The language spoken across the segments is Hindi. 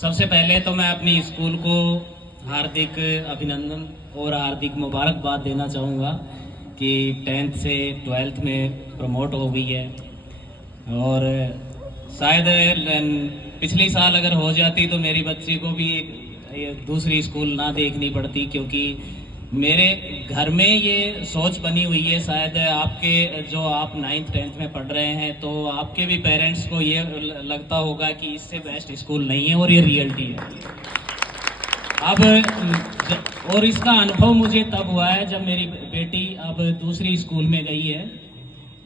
सबसे पहले तो मैं अपनी स्कूल को हार्दिक अभिनंदन और हार्दिक मुबारकबाद देना चाहूँगा कि 10th से 12th में प्रमोट हो गई है। और शायद पिछले साल अगर हो जाती तो मेरी बच्ची को भी दूसरी स्कूल ना देखनी पड़ती, क्योंकि मेरे घर में ये सोच बनी हुई है। शायद आपके जो आप 9th 10th में पढ़ रहे हैं तो आपके भी पेरेंट्स को ये लगता होगा कि इससे बेस्ट स्कूल नहीं है, और ये रियलिटी है। अब और इसका अनुभव मुझे तब हुआ है जब मेरी बेटी अब दूसरी स्कूल में गई है,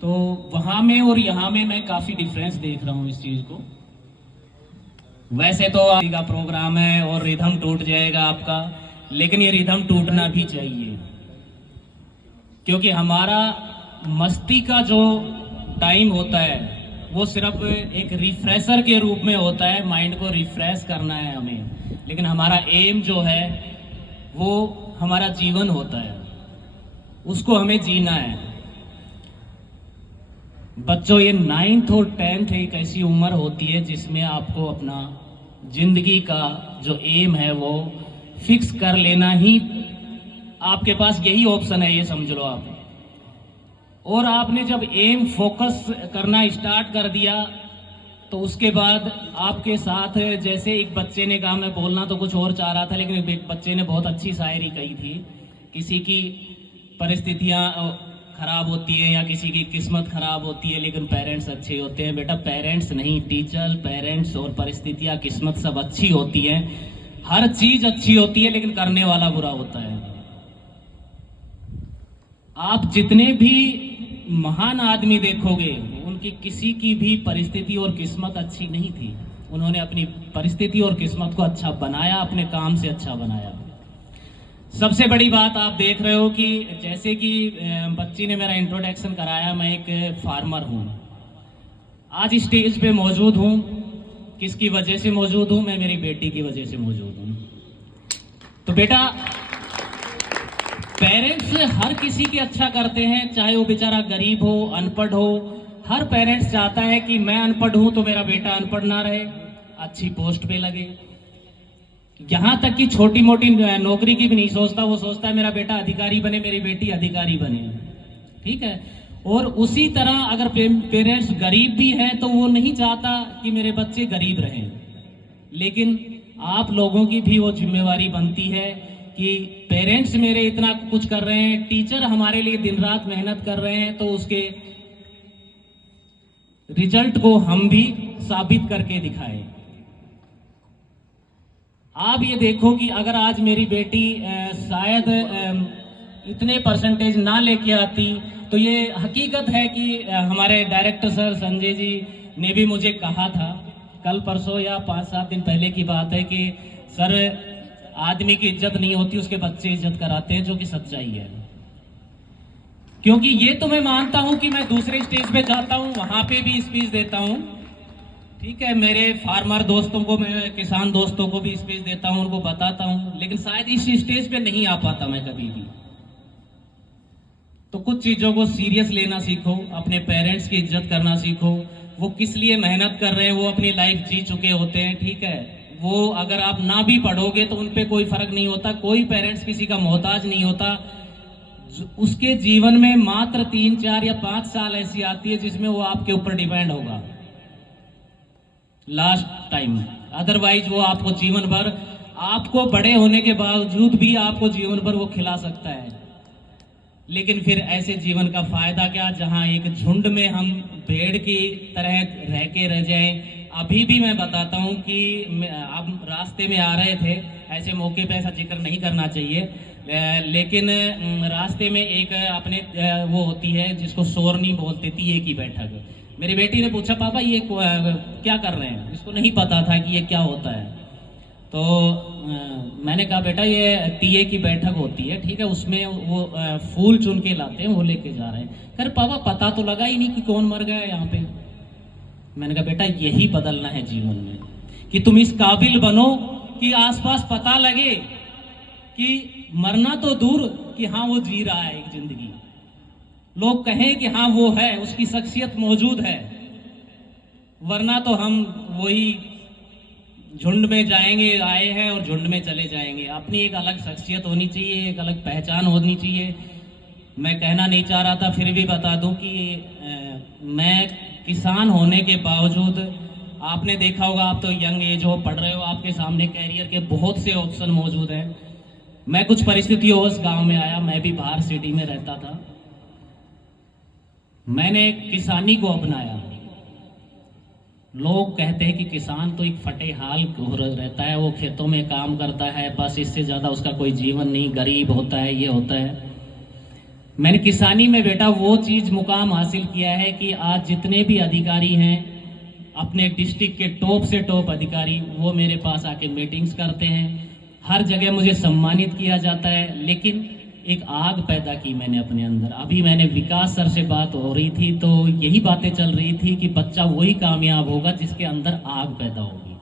तो वहाँ में और यहाँ में मैं काफ़ी डिफरेंस देख रहा हूँ इस चीज़ को। वैसे तो आपका प्रोग्राम है और रिदम टूट जाएगा आपका, लेकिन ये रिदम टूटना भी चाहिए, क्योंकि हमारा मस्ती का जो टाइम होता है वो सिर्फ एक रिफ्रेशर के रूप में होता है। माइंड को रिफ्रेश करना है हमें, लेकिन हमारा एम जो है वो हमारा जीवन होता है, उसको हमें जीना है। बच्चों, ये 9th और 10th एक ऐसी उम्र होती है जिसमें आपको अपना जिंदगी का जो एम है वो फिक्स कर लेना ही, आपके पास यही ऑप्शन है, ये समझ लो आप। और आपने जब एम फोकस करना स्टार्ट कर दिया तो उसके बाद आपके साथ, जैसे एक बच्चे ने कहा, मैं बोलना तो कुछ और चाह रहा था लेकिन एक बच्चे ने बहुत अच्छी शायरी कही थी, किसी की परिस्थितियां खराब होती है या किसी की किस्मत खराब होती है लेकिन पेरेंट्स अच्छे होते हैं। बेटा, पेरेंट्स नहीं, टीचर, पेरेंट्स और परिस्थितियां, किस्मत सब अच्छी होती है, हर चीज अच्छी होती है, लेकिन करने वाला बुरा होता है। आप जितने भी महान आदमी देखोगे, उनकी किसी की भी परिस्थिति और किस्मत अच्छी नहीं थी। उन्होंने अपनी परिस्थिति और किस्मत को अच्छा बनाया, अपने काम से अच्छा बनाया। सबसे बड़ी बात आप देख रहे हो कि जैसे कि बच्ची ने मेरा इंट्रोडक्शन कराया, मैं एक फार्मर हूं, आज स्टेज पे मौजूद हूं। किसकी वजह से मौजूद हूं? मैं मेरी बेटी की वजह से मौजूद हूं। तो बेटा, पेरेंट्स हर किसी की अच्छा करते हैं, चाहे वो बेचारा गरीब हो, अनपढ़ हो। हर पेरेंट्स चाहता है कि मैं अनपढ़ हूं तो मेरा बेटा अनपढ़ ना रहे, अच्छी पोस्ट पे लगे। यहां तक कि छोटी मोटी नौकरी की भी नहीं सोचता, वो सोचता है मेरा बेटा अधिकारी बने, मेरी बेटी अधिकारी बने। ठीक है। और उसी तरह अगर पेरेंट्स गरीब भी हैं तो वो नहीं चाहता कि मेरे बच्चे गरीब रहें, लेकिन आप लोगों की भी वो जिम्मेवारी बनती है कि पेरेंट्स मेरे इतना कुछ कर रहे हैं, टीचर हमारे लिए दिन रात मेहनत कर रहे हैं, तो उसके रिजल्ट को हम भी साबित करके दिखाएं। आप ये देखो कि अगर आज मेरी बेटी शायद इतने परसेंटेज ना लेके आती, तो ये हकीकत है कि हमारे डायरेक्टर सर संजय जी ने भी मुझे कहा था, कल परसों या 5-7 दिन पहले की बात है, कि सर, आदमी की इज्जत नहीं होती, उसके बच्चे इज्जत कराते हैं, जो कि सच्चाई है। क्योंकि ये तो मैं मानता हूं कि मैं दूसरे स्टेज पे जाता हूं, वहां पे भी स्पीच देता हूं, ठीक है, मेरे फार्मर दोस्तों को, मैं किसान दोस्तों को भी स्पीच देता हूं, उनको बताता हूं, लेकिन शायद इस स्टेज पे नहीं आ पाता मैं कभी भी। तो कुछ चीजों को सीरियस लेना सीखो, अपने पेरेंट्स की इज्जत करना सीखो। वो किस लिए मेहनत कर रहे हैं, वो अपनी लाइफ जी चुके होते हैं, ठीक है। वो अगर आप ना भी पढ़ोगे तो उनपे कोई फर्क नहीं होता, कोई पेरेंट्स किसी का मोहताज नहीं होता। उसके जीवन में मात्र 3, 4 या 5 साल ऐसी आती है जिसमें वो आपके ऊपर डिपेंड होगा लास्ट टाइम, अदरवाइज वो आपको जीवन भर, आपको बड़े होने के बावजूद भी आपको जीवन भर वो खिला सकता है। लेकिन फिर ऐसे जीवन का फायदा क्या, जहां एक झुंड में हम भेड़ की तरह रह के रह जाएं। अभी भी मैं बताता हूं कि आप रास्ते में आ रहे थे, ऐसे मौके पे ऐसा जिक्र नहीं करना चाहिए, लेकिन रास्ते में एक अपने वो होती है जिसको सोरनी बोलते, तीये की बैठक। मेरी बेटी ने पूछा, पापा ये क्या कर रहे हैं? इसको नहीं पता था कि ये क्या होता है। तो मैंने कहा, बेटा ये तीये की बैठक होती है, ठीक है, उसमें वो फूल चुन के लाते हैं, वो लेके जा रहे हैं। कह पापा पता तो लगा ही नहीं कि कौन मर गया यहाँ पे। मैंने कहा, बेटा यही बदलना है जीवन में, कि तुम इस काबिल बनो कि आसपास पता लगे कि मरना तो दूर, कि हाँ वो जी रहा है एक जिंदगी, लोग कहें कि हाँ वो है, उसकी शख्सियत मौजूद है। वरना तो हम वही झुंड में जाएंगे, आए हैं और झुंड में चले जाएंगे। अपनी एक अलग शख्सियत होनी चाहिए, एक अलग पहचान होनी चाहिए। मैं कहना नहीं चाह रहा था, फिर भी बता दूं कि मैं किसान होने के बावजूद, आपने देखा होगा, आप तो यंग एज हो, पढ़ रहे हो, आपके सामने कैरियर के बहुत से ऑप्शन मौजूद हैं। मैं कुछ परिस्थितियों गांव में आया, मैं भी बाहर सिटी में रहता था। मैंने किसानी को अपनाया। लोग कहते हैं कि किसान तो एक फटे हाल रहता है, वो खेतों में काम करता है, बस इससे ज़्यादा उसका कोई जीवन नहीं, गरीब होता है, ये होता है। मैंने किसानी में बेटा वो चीज़ मुकाम हासिल किया है कि आज जितने भी अधिकारी हैं, अपने डिस्ट्रिक्ट के टॉप से टॉप अधिकारी, वो मेरे पास आके मीटिंग्स करते हैं। हर जगह मुझे सम्मानित किया जाता है। लेकिन एक आग पैदा की मैंने अपने अंदर। अभी मैंने विकास सर से बात हो रही थी तो यही बातें चल रही थी कि बच्चा वही कामयाब होगा जिसके अंदर आग पैदा होगी।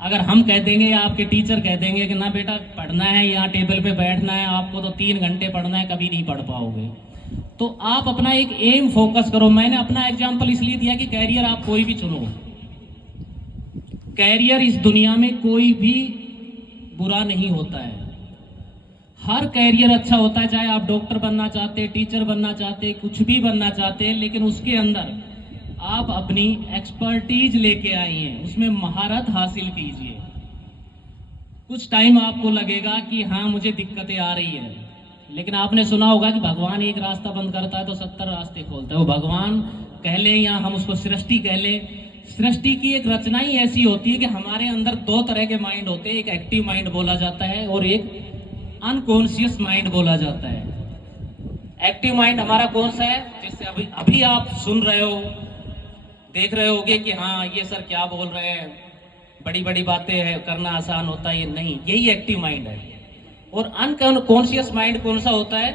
अगर हम कह देंगे या आपके टीचर कह देंगे कि ना बेटा पढ़ना है, यहाँ टेबल पे बैठना है, आपको तो 3 घंटे पढ़ना है, कभी नहीं पढ़ पाओगे। तो आप अपना एक एम फोकस करो। मैंने अपना एग्जाम्पल इसलिए दिया कि कैरियर आप कोई भी चुनो, कैरियर इस दुनिया में कोई भी बुरा नहीं होता है। हर कैरियर अच्छा होता है, चाहे आप डॉक्टर बनना चाहते, टीचर बनना चाहते, कुछ भी बनना चाहते हैं, लेकिन उसके अंदर आप अपनी एक्सपर्टीज लेके आइए, उसमें महारत हासिल कीजिए। कुछ टाइम आपको लगेगा कि हाँ मुझे दिक्कतें आ रही है, लेकिन आपने सुना होगा कि भगवान एक रास्ता बंद करता है तो 70 रास्ते खोलता है। वो भगवान कह लें या हम उसको सृष्टि कह लें, सृष्टि की एक रचना ही ऐसी होती है कि हमारे अंदर 2 तरह के माइंड होते हैं। एक एक्टिव माइंड बोला जाता है और एक अनकॉन्शियस माइंड बोला जाता है। एक्टिव माइंड हमारा कौन सा है, जिससे अभी अभी आप सुन रहे हो, देख रहे होगे कि हाँ ये सर क्या बोल रहे हैं, बड़ी बड़ी बातें है, करना आसान होता है, ये नहीं, यही एक्टिव माइंड है। और अनकॉन्शियस माइंड कौन सा होता है,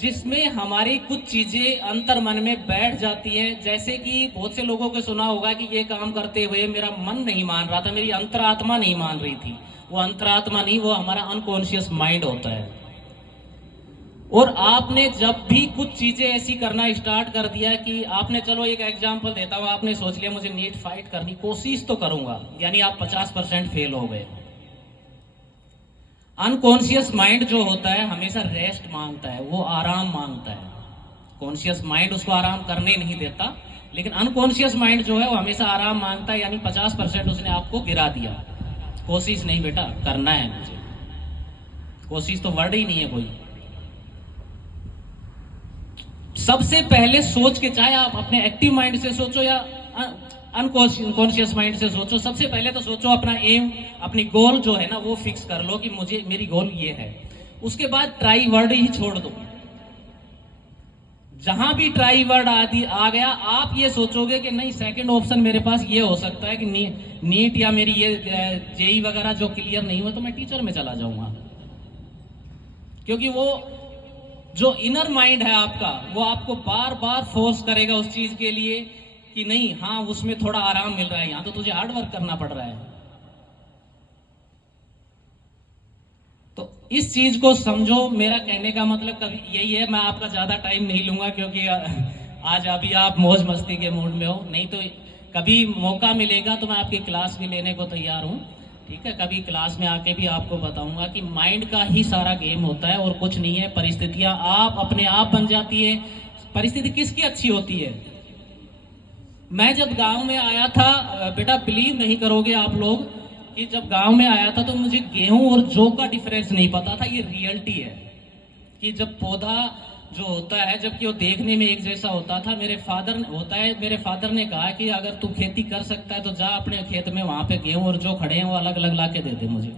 जिसमें हमारी कुछ चीजें अंतर मन में बैठ जाती है। जैसे कि बहुत से लोगों को सुना होगा कि ये काम करते हुए मेरा मन नहीं मान रहा था, मेरी अंतरात्मा नहीं मान रही थी। वो अंतरात्मा नहीं, वो हमारा अनकॉन्शियस माइंड होता है। और आपने जब भी कुछ चीजें ऐसी करना स्टार्ट कर दिया कि आपने, चलो एक एग्जांपल देता हूं, आपने सोच लिया मुझे नीट फाइट करनी, कोशिश तो करूंगा, यानी आप 50% फेल हो गए। अनकॉन्शियस माइंड जो होता है हमेशा रेस्ट मांगता है, वो आराम मांगता है। कॉन्शियस माइंड उसको आराम करने नहीं देता, लेकिन अनकॉन्शियस माइंड जो है वो हमेशा आराम मांगता है, यानी 50% उसने आपको गिरा दिया। कोशिश नहीं बेटा, करना है मुझे। कोशिश तो वर्ड ही नहीं है कोई। सबसे पहले सोच के, चाहे आप अपने एक्टिव माइंड से सोचो या अनकॉन्शियस माइंड से सोचो, सबसे पहले तो सोचो अपना एम, अपनी गोल जो है ना वो फिक्स कर लो कि मुझे, मेरी गोल ये है। उसके बाद ट्राई वर्ड ही छोड़ दो। जहां भी ट्राई वर्ड आ गया, आप ये सोचोगे कि नहीं, सेकंड ऑप्शन मेरे पास ये हो सकता है कि नीट या मेरी ये जेई वगैरह जो क्लियर नहीं हुआ तो मैं टीचर में चला जाऊंगा। क्योंकि वो जो इनर माइंड है आपका, वो आपको बार बार फोर्स करेगा उस चीज के लिए कि नहीं, हाँ उसमें थोड़ा आराम मिल रहा है, यहां तो तुझे हार्ड वर्क करना पड़ रहा है। तो इस चीज को समझो। मेरा कहने का मतलब कभी यही है। मैं आपका ज्यादा टाइम नहीं लूंगा क्योंकि आज अभी आप मौज मस्ती के मूड में हो, नहीं तो कभी मौका मिलेगा तो मैं आपकी क्लास भी लेने को तैयार हूं। ठीक है, कभी क्लास में आके भी आपको बताऊंगा कि माइंड का ही सारा गेम होता है और कुछ नहीं है। परिस्थितियां आप अपने आप बन जाती है। परिस्थिति किसकी अच्छी होती है? मैं जब गांव में आया था बेटा, बिलीव नहीं करोगे आप लोग कि जब गांव में आया था तो मुझे गेहूं और जौ का डिफरेंस नहीं पता था। ये रियलिटी है कि जब पौधा जो होता है, जबकि वो देखने में एक जैसा होता था, मेरे फादर ने कहा कि अगर तू खेती कर सकता है तो जा अपने खेत में, वहां पे गेहूं और जौ खड़े हैं वो अलग अलग ला के दे दे मुझे।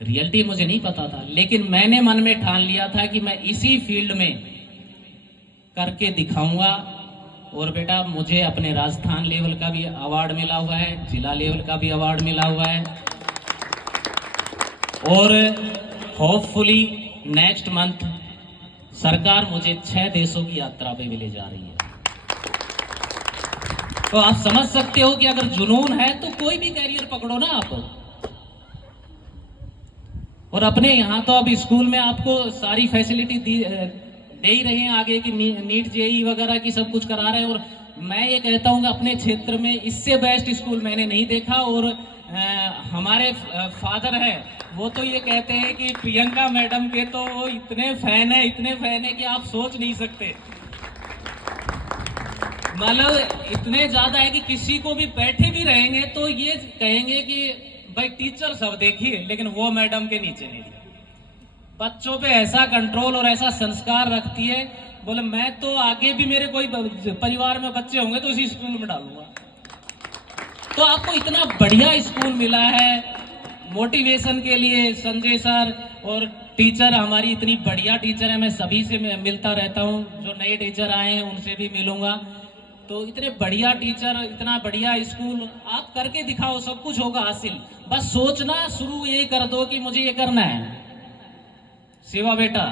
रियलिटी मुझे नहीं पता था, लेकिन मैंने मन में ठान लिया था कि मैं इसी फील्ड में करके दिखाऊंगा। और बेटा मुझे अपने राजस्थान लेवल का भी अवार्ड मिला हुआ है, जिला लेवल का भी अवार्ड मिला हुआ है, और होपफुली नेक्स्ट मंथ सरकार मुझे 6 देशों की यात्रा पे भी ले जा रही है। तो आप समझ सकते हो कि अगर जुनून है तो कोई भी कैरियर पकड़ो ना आप। और अपने यहां तो अब स्कूल में आपको सारी फैसिलिटी दे ही रहे हैं, आगे की नीट जेई वगैरह की सब कुछ करा रहे हैं। और मैं ये कहता हूँ कि अपने क्षेत्र में इससे बेस्ट स्कूल मैंने नहीं देखा। और हमारे फादर है, वो तो ये कहते हैं कि प्रियंका मैडम के तो वो इतने फैन है कि आप सोच नहीं सकते। मतलब इतने ज्यादा है कि किसी को भी बैठे भी रहेंगे तो ये कहेंगे कि भाई टीचर सब देखिए लेकिन वो मैडम के नीचे नहीं। बच्चों पे ऐसा कंट्रोल और ऐसा संस्कार रखती है, बोले मैं तो आगे भी मेरे कोई परिवार में बच्चे होंगे तो इसी स्कूल में डालूंगा। तो आपको इतना बढ़िया स्कूल मिला है मोटिवेशन के लिए, संजय सर और टीचर हमारी इतनी बढ़िया टीचर है। मैं सभी से मिलता रहता हूँ, जो नए टीचर आए हैं उनसे भी मिलूंगा। तो इतने बढ़िया टीचर, इतना बढ़िया स्कूल, आप करके दिखाओ, सब कुछ होगा हासिल। बस सोचना शुरू यही कर दो कि मुझे ये करना है। सेवा बेटा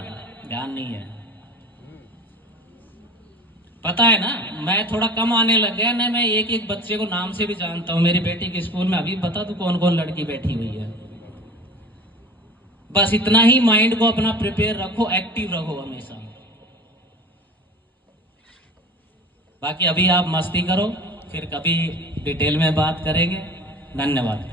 ध्यान नहीं है, पता है ना, मैं थोड़ा कम आने लग गया ना, मैं एक एक बच्चे को नाम से भी जानता हूं। मेरी बेटी के स्कूल में अभी बता दूं कौन कौन लड़की बैठी हुई है। बस इतना ही माइंड को अपना प्रिपेयर रखो, एक्टिव रहो हमेशा। बाकी अभी आप मस्ती करो, फिर कभी डिटेल में बात करेंगे। धन्यवाद।